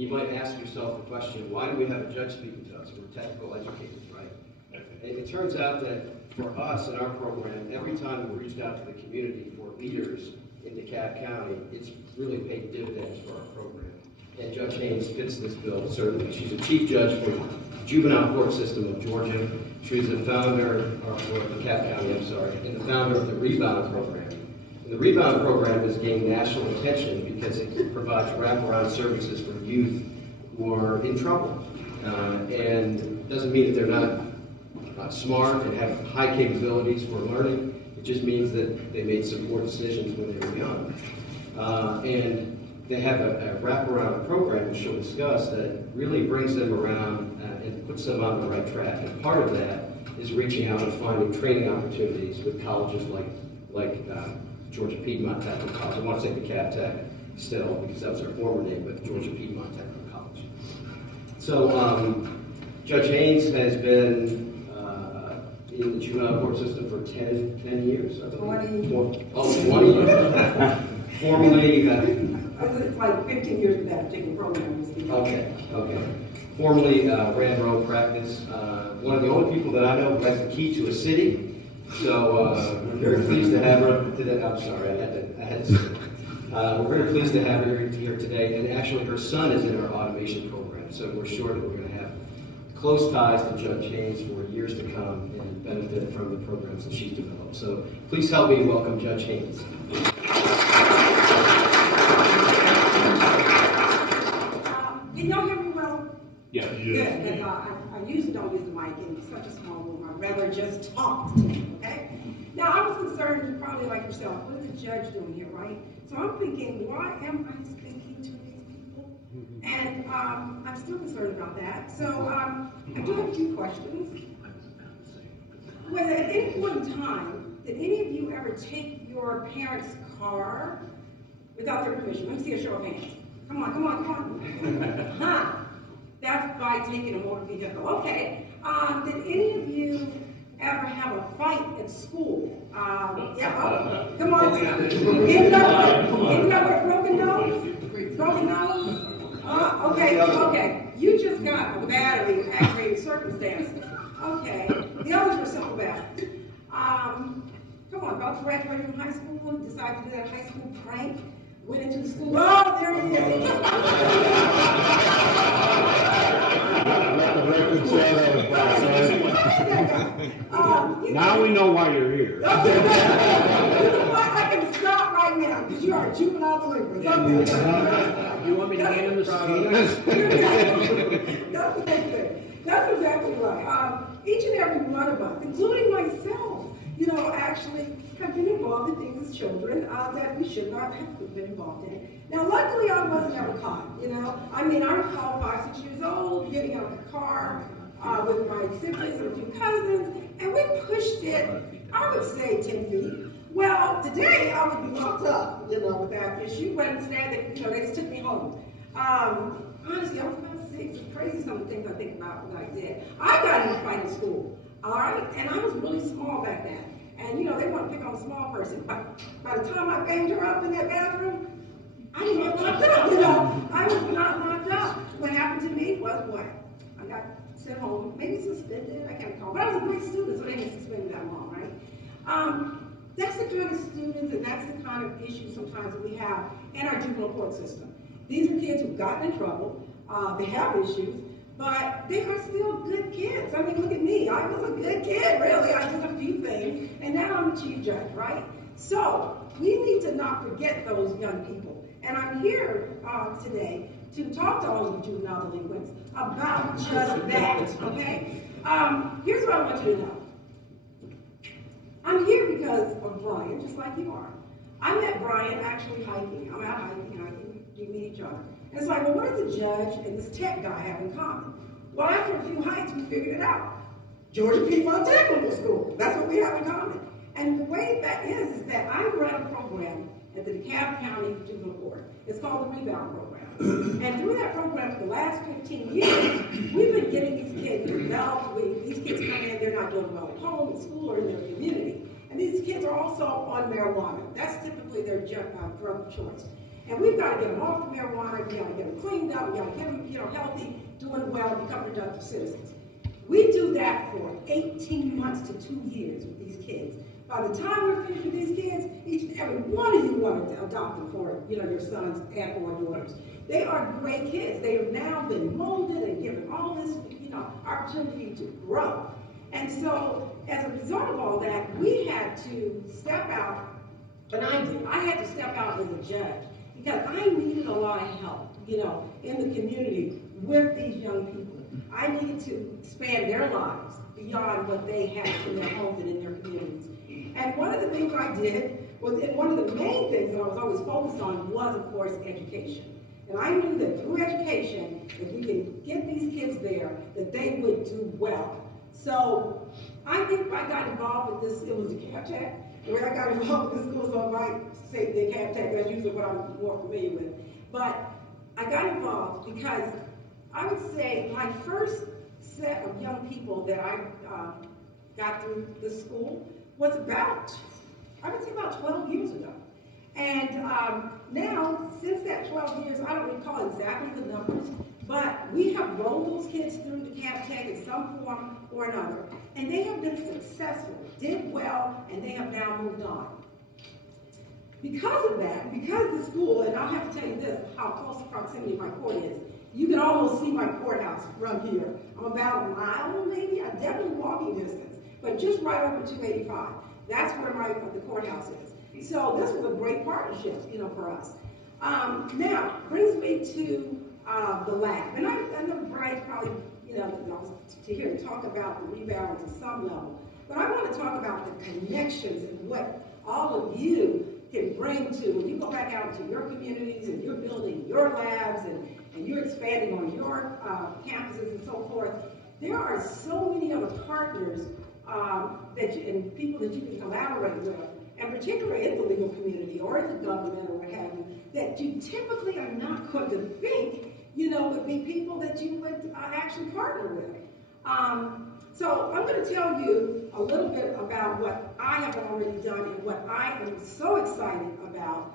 You might ask yourself the question, why do we have a judge speaking to us? We're technical educators, right? And it turns out that for us in our program, every time we reached out to the community for leaders in DeKalb County, it's really paid dividends for our program. And Judge Haynes fits this bill, certainly. She's a chief judge for the Juvenile Court System of Georgia. She was the founder, or DeKalb County, I'm sorry, and the founder of the Rebound program. And the Rebound program has gained national attention because it provides wraparound services for youth who are in trouble. And it doesn't mean that they're not smart and have high capabilities for learning. It just means that they made some poor decisions when they were young. And they have a wraparound program, which she'll discuss, that really brings them around and puts them on the right track. And part of that is reaching out and finding training opportunities with colleges like Georgia Piedmont Technical College. I want to say DeKalb Tech still, because that was our former name, but Georgia Piedmont Technical College. So Judge Haynes has been in the juvenile court system for 10 years. I believe. 20 years. Formerly, it's like 15 years of that particular program. Okay. Formerly ran road practice. One of the only people that I know who has the key to a city. So we're very pleased to have her today. I'm sorry, I had to. We're very pleased to have her here today. And actually, her son is in our automation program. So we're sure that we're going to have close ties to Judge Haynes for years to come and benefit from the programs that she's developed. So please help me welcome Judge Haynes. Can y'all hear me well? Yeah. Good, because I usually don't use the mic in such a small room. I'd rather just talk to you, okay? Now, I was concerned, probably like yourself, what is the judge doing here, right? So I'm thinking, why am I speaking to these people? And I'm still concerned about that. So I do have a few questions. Was at any point in time, did any of you ever take your parents' car without their permission? Let me see a show of hands. Come on. Huh. That's by taking a motor vehicle. Okay. Did any of you ever have a fight at school? Yeah. Come on. Even though with broken nose? Broken nose? Okay. You just got a battery of aggravated circumstances. Okay. The others were simple bad. Come on, about to graduate from high school, decided to do that high school prank, went into the school. Oh, there it is. Now we know why you're here. You know what? I can stop right now because you are a juvenile delinquent. You want me to hand him the That's exactly right. Each and every one of us, including myself, actually have been involved in things as children that we should not have been involved in. Now, luckily, I wasn't ever caught. I recall 5, 6 years old, getting out of the car with my siblings and a few cousins, and we pushed it, I would say 10 feet. Well, today I would be locked up, with that issue, but instead, they just took me home. Honestly, I was about 6. It's crazy some of the things I think about what I did. I got in a fight in school, all right? And I was really small back then. And, they want to pick on a small person. But by the time I banged her up in that bathroom, I didn't get locked up, I was not locked up. What happened to me was what? I got sent home, maybe suspended, I can't recall. But I was a great student, so they didn't suspend me that long, right? That's the kind of students and that's the kind of issues sometimes that we have in our juvenile court system. These are kids who've gotten in trouble, they have issues, but they are still good kids. I mean, look at me. I was a good kid, really. I did a few things, and now I'm the chief judge, right? So we need to not forget those young people. And I'm here today to talk to all of you juvenile delinquents about just that, okay? Here's what I want you to know. I'm here because of Brian, just like you are. I met Brian actually hiking. I'm out hiking, we meet each other. And it's like, well, what does the judge and this tech guy have in common? Well, after a few hikes, we figured it out. Georgia Piedmont Technical School, that's what we have in common. And the way that is that I run a program at the DeKalb County Juvenile Court. It's called the Rebound program. And through that program for the last 15 years, we've been getting these kids developed. These kids come in, they're not doing well at home, at school, or in their community. And these kids are also on marijuana. That's typically their drug of choice. And we've got to get them off the marijuana, we got to get them cleaned up, we got to get them, healthy, doing well, become productive citizens. We do that for 18 months to 2 years with these kids. By the time we're finished with these kids, each and every one of you want to adopt them for, your sons and or daughters. They are great kids. They have now been molded and given all this, opportunity to grow. And so, as a result of all that, we had to step out, and I did. I had to step out as a judge because I needed a lot of help, in the community with these young people. I needed to expand their lives beyond what they have in their homes and in their communities. And one of the things I did was, and one of the main things that I was always focused on was, of course, education. And I knew that through education, if we can get these kids there, that they would do well. So I think I got involved with this, it was DeKalb Tech, where I got involved with this school, so if I say DeKalb Tech, that's usually what I'm more familiar with. But I got involved because I would say my first set of young people that I got through the school was about 12 years ago. And now, since that 12 years, I don't recall exactly the numbers, but we have rolled those kids through DeKalb Tech in some form or another, and they have been successful, did well, and they have now moved on. Because of that, because the school, and I'll have to tell you this, how close proximity my court is, you can almost see my courthouse from here. I'm about a mile, maybe, I'm definitely walking distance, but just right over 285. That's where the courthouse is. So this was a great partnership, for us. Now, brings me to the lab. And I know Brian's probably, to hear him talk about the rebound to some level. But I want to talk about the connections and what all of you can bring to when you go back out into your communities and you're building your labs and you're expanding on your campuses and so forth. There are so many other partners and people that you can collaborate with, and particularly in the legal community or in the government or what have you, that you typically are not going to think, would be people that you would actually partner with. So I'm going to tell you a little bit about what I have already done and what I am so excited about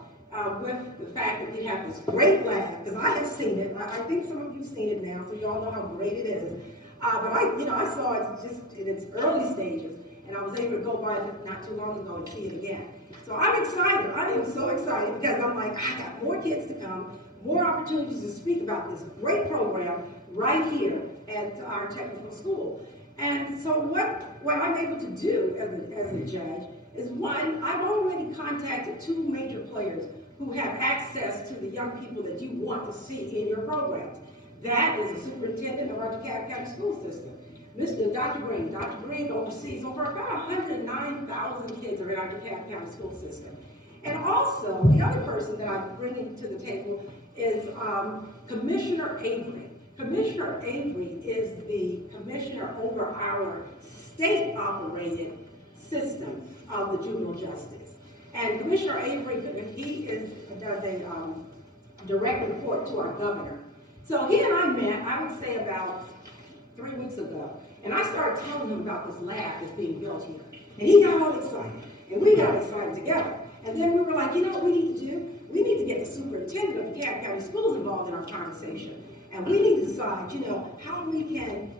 with the fact that we have this great lab, because I have seen it. I think some of you have seen it now, so you all know how great it is. But I saw it just in its early stages, and I was able to go by it not too long ago and see it again. So I'm excited. I am so excited because I'm like, I got more kids to come, more opportunities to speak about this great program right here at our technical school. And so what I'm able to do as a judge is, one, I've already contacted 2 major players who have access to the young people that you want to see in your programs. That is the superintendent of our DeKalb County school system, Dr. Green. Dr. Green oversees over about 109,000 kids are in our DeKalb County school system. And also, the other person that I'm bringing to the table is Commissioner Avery. Commissioner Avery is the commissioner over our state-operated system of the juvenile justice. And Commissioner Avery, he does a direct report to our governor. So he and I met, I would say about 3 weeks ago, and I started telling him about this lab that's being built here. And he got all excited, and we got excited together. And then we were like, what we need to do? We need to get the superintendent of DeKalb County Schools involved in our conversation. And we need to decide, how we can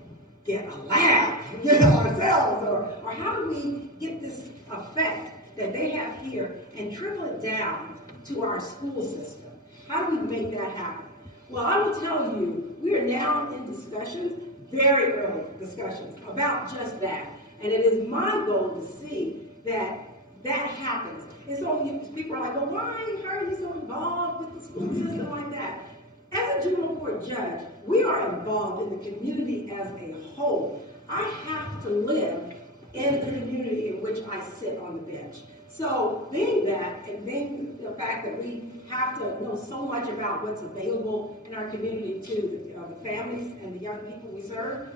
get a lab, ourselves, or how do we get this effect that they have here and trickle it down to our school system? How do we make that happen? Well, I will tell you, we are now in discussions, very early discussions, about just that. And it is my goal to see that happens. And so people are like, well, how are you so involved with the school system like that? As a juvenile court judge, we are involved in the community as a whole. I have to live in the community in which I sit on the bench. So being that, and being the fact that we have to know so much about what's available in our community to the families and the young people we serve,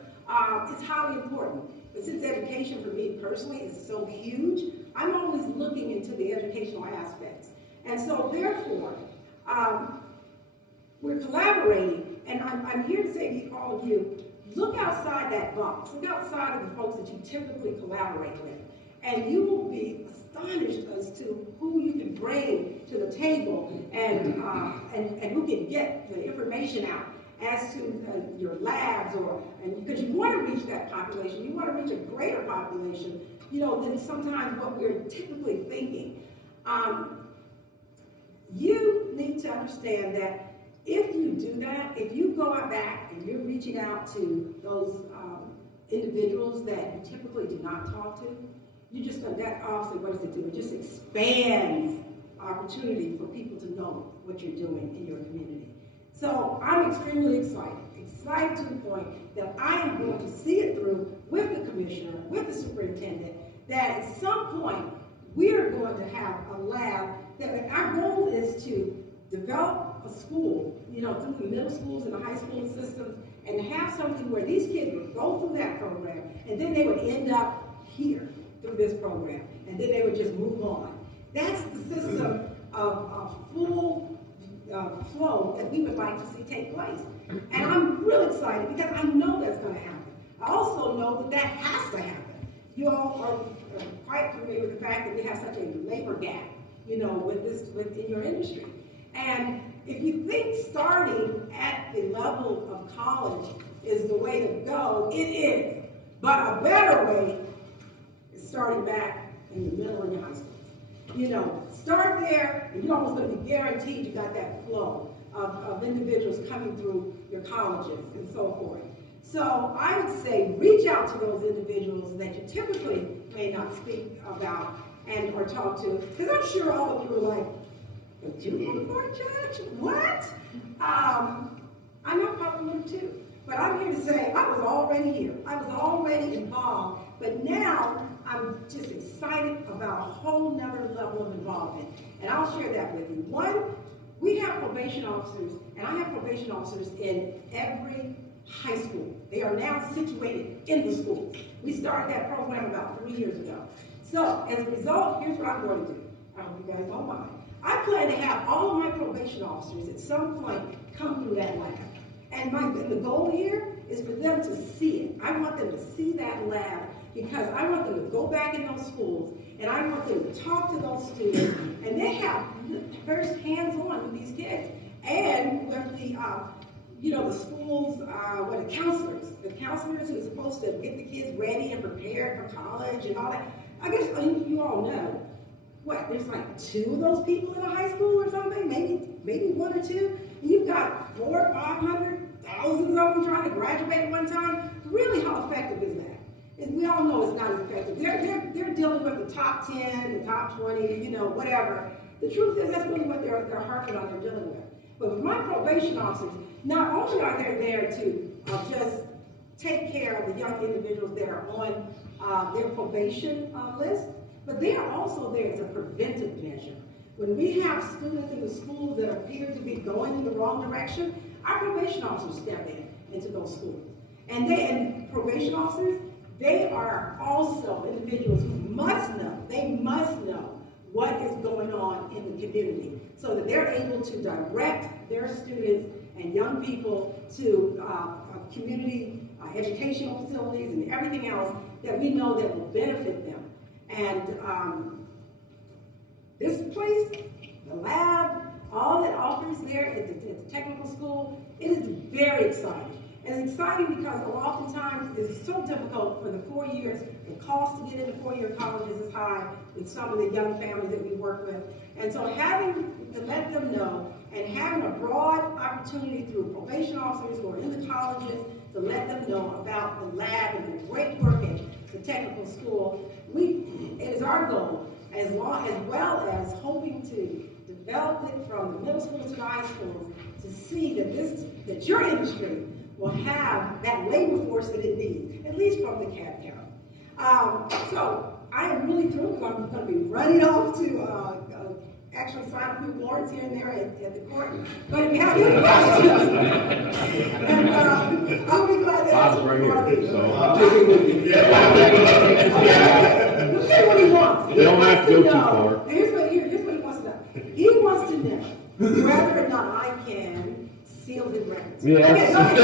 it's highly important. But since education for me personally is so huge, I'm always looking into the educational aspects. And so therefore, we're collaborating, and I'm here to say to all of you, look outside that box. Look outside of the folks that you typically collaborate with. And you will be astonished as to who you can bring to the table and who can get the information out as to your labs, and because you want to reach that population, you want to reach a greater population, than sometimes what we're typically thinking. You need to understand that if you do that, if you go out back and you're reaching out to those individuals that you typically do not talk to, you just know that obviously what does it do? It just expands opportunity for people to know what you're doing in your community. So I'm extremely excited to the point that I am going to see it through with the commissioner, with the superintendent, that at some point we're going to have a lab that our goal is to develop a school, through the middle schools and the high school systems, and have something where these kids would go through that program, and then they would end up here through this program, and then they would just move on. That's the system of full flow that we would like to see take place. And I'm really excited because I know that's going to happen. I also know that has to happen. You all are quite familiar with the fact that we have such a labor gap, within your industry. And if you think starting at the level of college is the way to go, it is. But a better way is starting back in the middle of your high school. Start there, and you're almost going to be guaranteed you got that flow of individuals coming through your colleges and so forth. So I would say reach out to those individuals that you typically may not speak about or talk to, because I'm sure all of you are like, but you go to court, Judge? What? I know probably would too. But I'm here to say I was already here. I was already involved. But now I'm just excited about a whole nother level of involvement. And I'll share that with you. One, we have probation officers, and I have probation officers in every high school. They are now situated in the schools. We started that program about 3 years ago. So as a result, here's what I'm going to do. I hope you guys don't mind. I plan to have all of my probation officers at some point come through that lab. And the goal here is for them to see it. I want them to see that lab because I want them to go back in those schools and I want them to talk to those students, and they have first hands-on with these kids. And with the schools, the counselors who are supposed to get the kids ready and prepared for college and all that. I guess you all know, there's like 2 of those people in a high school or something, maybe 1 or 2. And you've got 400, 500, thousands of them trying to graduate at one time. Really, how effective is that? And we all know it's not as effective. They're dealing with the top 10, the top 20, whatever. The truth is that's really what they're harping on, they're dealing with. But with my probation officers, not only are they there to just take care of the young individuals that are on their probation list, but they are also there as a preventive measure. When we have students in the schools that appear to be going in the wrong direction, our probation officers step into those schools. And probation officers, they are also individuals who must know what is going on in the community so that they're able to direct their students and young people to community educational facilities and everything else that we know that will benefit them. And this place, the lab, all that offers there at the technical school, it is very exciting. And it's exciting because oftentimes it's so difficult for the 4 years. The cost to get into 4-year colleges is high with some of the young families that we work with. And so having to let them know and having a broad opportunity through probation officers who are in the colleges to let them know about the lab and the great work at the technical school, it is our goal, as well as hoping to develop it from the middle schools to the high schools, to see that your industry will have that labor force that it needs, at least from the CAD count. So I am really thrilled because I'm going to be running off to actually sign a few warrants here and there at the court. But if you have any questions, and I'll be glad to answer right here, so. I'll take it with you. He'll say what he wants. You don't have to go too far. Here's what he wants to know. He wants to know whether or not I can seal his records. Yes. Okay,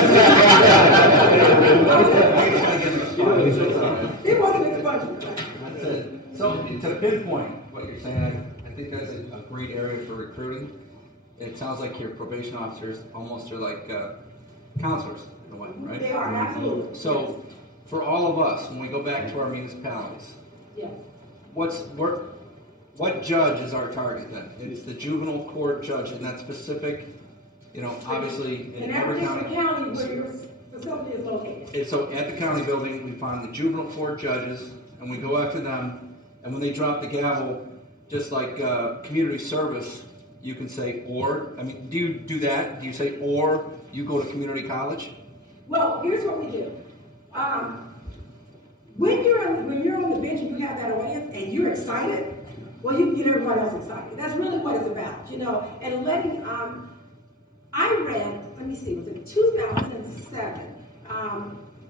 go ahead. It wasn't expungement. to pinpoint what you're saying, I think that's a great area for recruiting. It sounds like your probation officers almost are like counselors in a way, right? They are, absolutely. So, for all of us, when we go back to our municipalities, Yes. what judge is our target then? It's the juvenile court judge, and that's specific, obviously in In every that county. county where your facility is located. And so at the county building, we find the juvenile court judges, and we go after them, and when they drop the gavel, just like community service, you can say, or, do you do that? Do you say, or you go to community college? Well, here's what we do. When you're on the bench and you have that audience and you're excited, well, you can get everybody else excited. That's really what it's about, and letting, I read, let me see, was it 2007?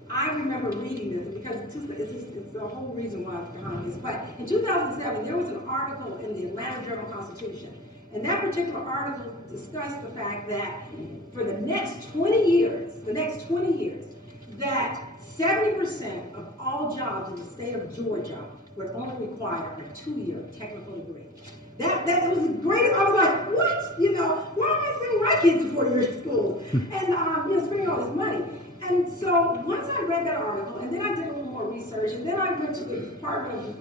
I remember reading this because it's the whole reason why I'm behind this. But in 2007, there was an article in the Atlanta Journal-Constitution, and that particular article discussed the fact that for the next 20 years, that 70% of all jobs in the state of Georgia would only require a 2-year technical degree. That was great. I was like, what? Why am I sending my kids to 4 years of school and spending all this money? And so once I read that article, and then I did a little more research, and then I went to the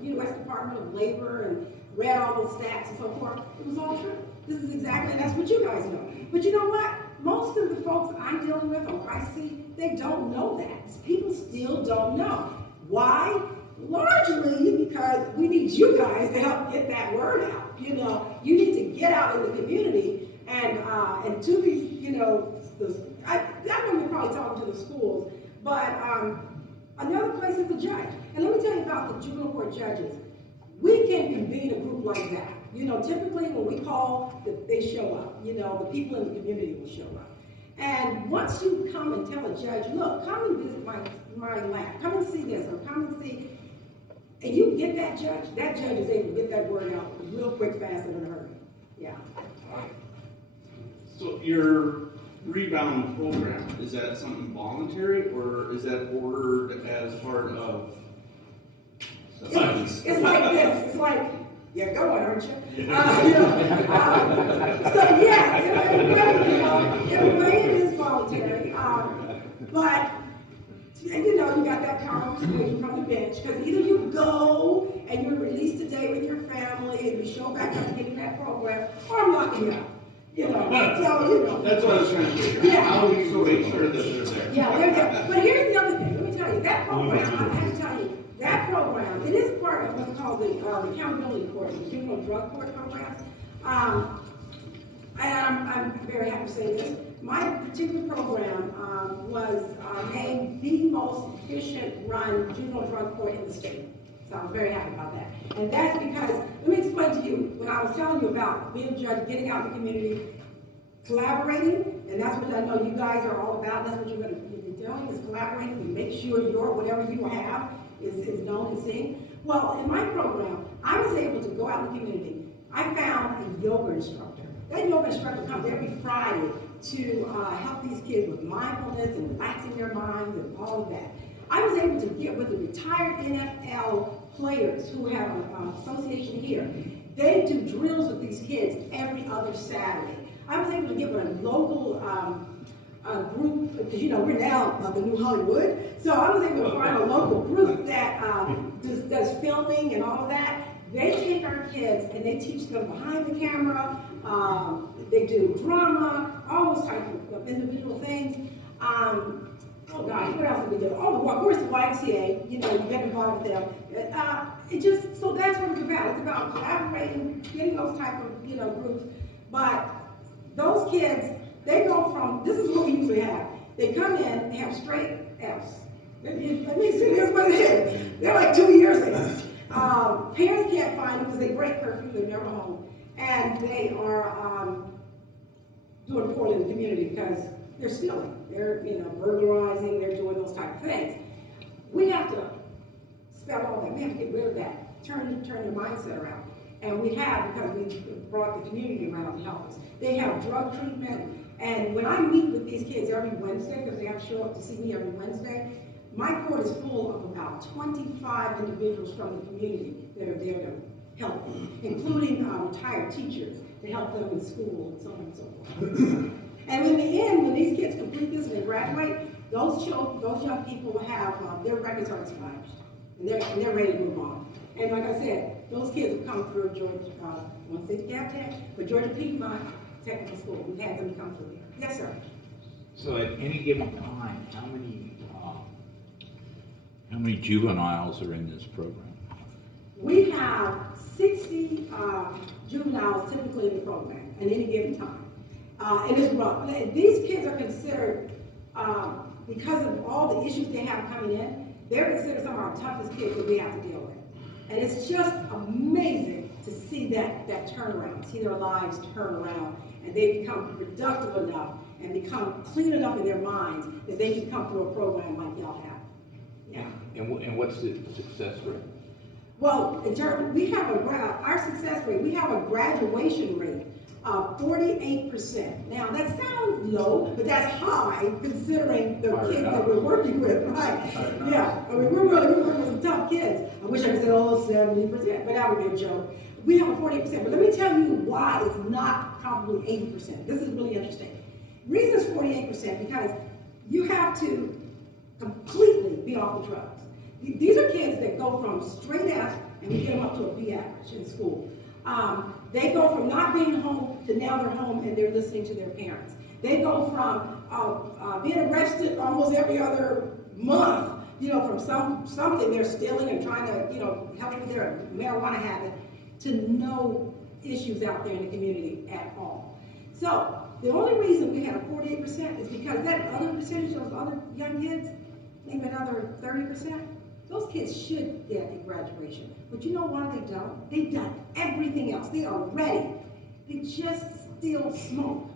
U.S. Department of Labor and read all those stats and so forth. It was all true. This is exactly, and that's what you guys know. But you know what? Most of the folks I'm dealing with or I see, they don't know that. People still don't know. Why? Largely because we need you guys to help get that word out. You need to get out in the community and to these, I'm going to probably talking to the schools, but another place is the judge. And let me tell you about the juvenile court judges. We can convene a group like that. Typically when we call, they show up. The people in the community will show up. And once you come and tell a judge, look, come and visit my lab, come and see this, or come and see, and you get that judge is able to get that word out real quick, fast, and in a hurry. Yeah. So your Rebound program, is that something voluntary, or is that ordered as part of It's like this. It's like, you're going, aren't you? So yes, in a way it is voluntary. But you got that power persuasion from the bench, because either you go and you're released today with your family and you show back up to get in that program, or I'm locking you up. That's what I was trying to figure out. Yeah. How do you make sure that they're there? Yeah, they're there. But here's the other thing. Let me tell you, that program, I have to tell you, that program, it is part of what's called the accountability court, the juvenile drug court program. And I'm very happy to say this. My particular program was named the most efficient run juvenile drug court in the state. So I'm very happy about that. And that's because, let me explain to you, when I was telling you about being a judge, getting out in the community, collaborating, and that's what I know you guys are all about, that's what you're going to be doing, is collaborating to make sure whatever you have is known and seen. Well, in my program, I was able to go out in the community. I found a yoga instructor. That yoga instructor comes every Friday to help these kids with mindfulness and relaxing their minds and all of that. I was able to get with the retired NFL players who have an association here. They do drills with these kids every other Saturday. I was able to get with a local group, because we're now the new Hollywood, so I was able to find a local group that does filming and all of that. They take our kids and they teach them behind the camera, they do drama, all those types of individual things. Oh gosh, what else did we do? Oh, of course, the YMCA, you get involved with them. So that's what it's about. It's about collaborating, getting those type of, groups. But those kids, they go from, this is what we usually have. They come in, they have straight F's. Let me see, here's what it is. They're like 2 years late. Parents can't find them because they break curfew, they're never home. And they are doing poorly in the community because they're stealing, they're burglarizing, they're doing those type of things. We have to spell all that. We have to get rid of that, turn their mindset around. And we have, because we brought the community around to help us. They have drug treatment, and when I meet with these kids every Wednesday, because they have to show up to see me every Wednesday, my court is full of about 25 individuals from the community that are there to help them, including retired teachers to help them in school and so on and so forth. And in the end, when these kids complete this and they graduate, those young people have, their records are expunged, and they're ready to move on. And like I said, those kids have come through Georgia, I want to say DeKalb Tech, but Georgia Piedmont Technical School. We've had them come through there. Yes, sir. So at any given time, how many juveniles are in this program? We have 60 juveniles typically in the program at any given time. And it's rough. These kids are considered, because of all the issues they have coming in, they're considered some of our toughest kids that we have to deal with. And it's just amazing to see that turnaround, see their lives turn around, and they become productive enough and become clean enough in their minds that they can come through a program like y'all have. Yeah. And what's the success rate? Well, in terms, we have our success rate, we have a graduation rate of 48%. Now, that sounds low, but that's high considering the kids that we're working with, right? Yeah, I mean, we're working with some tough kids. I wish I could say, 70%, but that would be a joke. We have a 48%, but let me tell you why it's not probably 80%. This is really interesting. The reason it's 48% because you have to completely be off the drugs. These are kids that go from straight F and we get them up to a B average in school. They go from not being home to now they're home and they're listening to their parents. They go from being arrested almost every other month, from something they're stealing and trying to, help with their marijuana habit, to no issues out there in the community at all. So the only reason we had a 48% is because that other percentage, those other young kids, maybe another 30%, those kids should get a graduation. But you know why they don't? They've done everything else. They are ready. They just still smoke.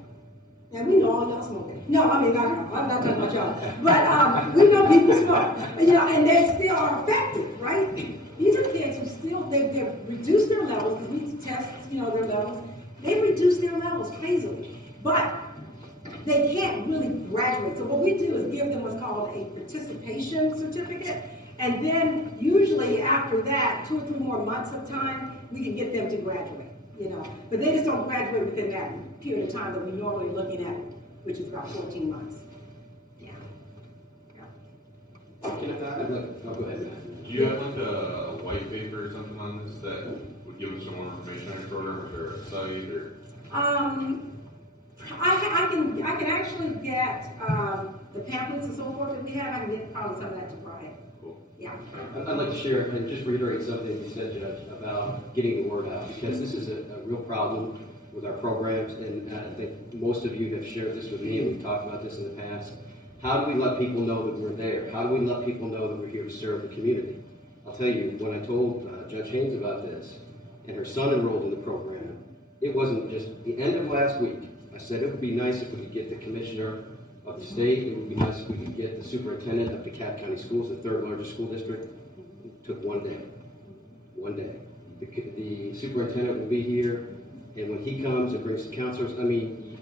Now, we know all y'all smoking. No, I mean, I'm not talking about y'all. But we know people smoke. And they still are effective, right? These are kids who still, they've reduced their levels, because we test, their levels. They reduced their levels crazily. But they can't really graduate. So what we do is give them what's called a participation certificate. And then usually after that, 2 or 3 more months of time, we can get them to graduate, But they just don't graduate within that period of time that we're normally looking at, which is about 14 months. Yeah. Go ahead, Matt. Do you have like a white paper or something on this that would give us some more information on your program, or a site, or? I can actually get the pamphlets and so forth that we have. I can get probably some of that to Brian. Cool. Yeah. I'd like to share and just reiterate something you said, Judge, about getting the word out, because this is a real problem with our programs, and I think most of you have shared this with me, and we've talked about this in the past. How do we let people know that we're there? How do we let people know that we're here to serve the community? I'll tell you, when I told Judge Haynes about this, and her son enrolled in the program, it wasn't just the end of last week. I said it would be nice if we could get the commissioner of the state. It would be nice if we could get the superintendent of DeKalb County Schools, the 3rd largest school district. It took 1 day. 1 day. The superintendent will be here, and when he comes and brings the counselors,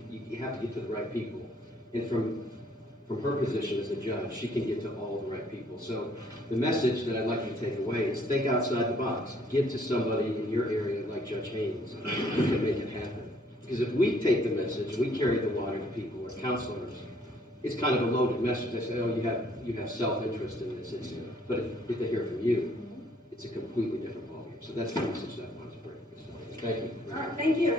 you have to get to the right people. And from her position as a judge, she can get to all the right people. So the message that I'd like you to take away is think outside the box. Get to somebody in your area like Judge Haynes who can make it happen. Because if we take the message, we carry the water to people as counselors, it's kind of a loaded message. They say, oh, you have self-interest in this. But if they hear from you, it's a completely different ballgame. So that's the message that I wanted to bring. Thank you. All right, thank you.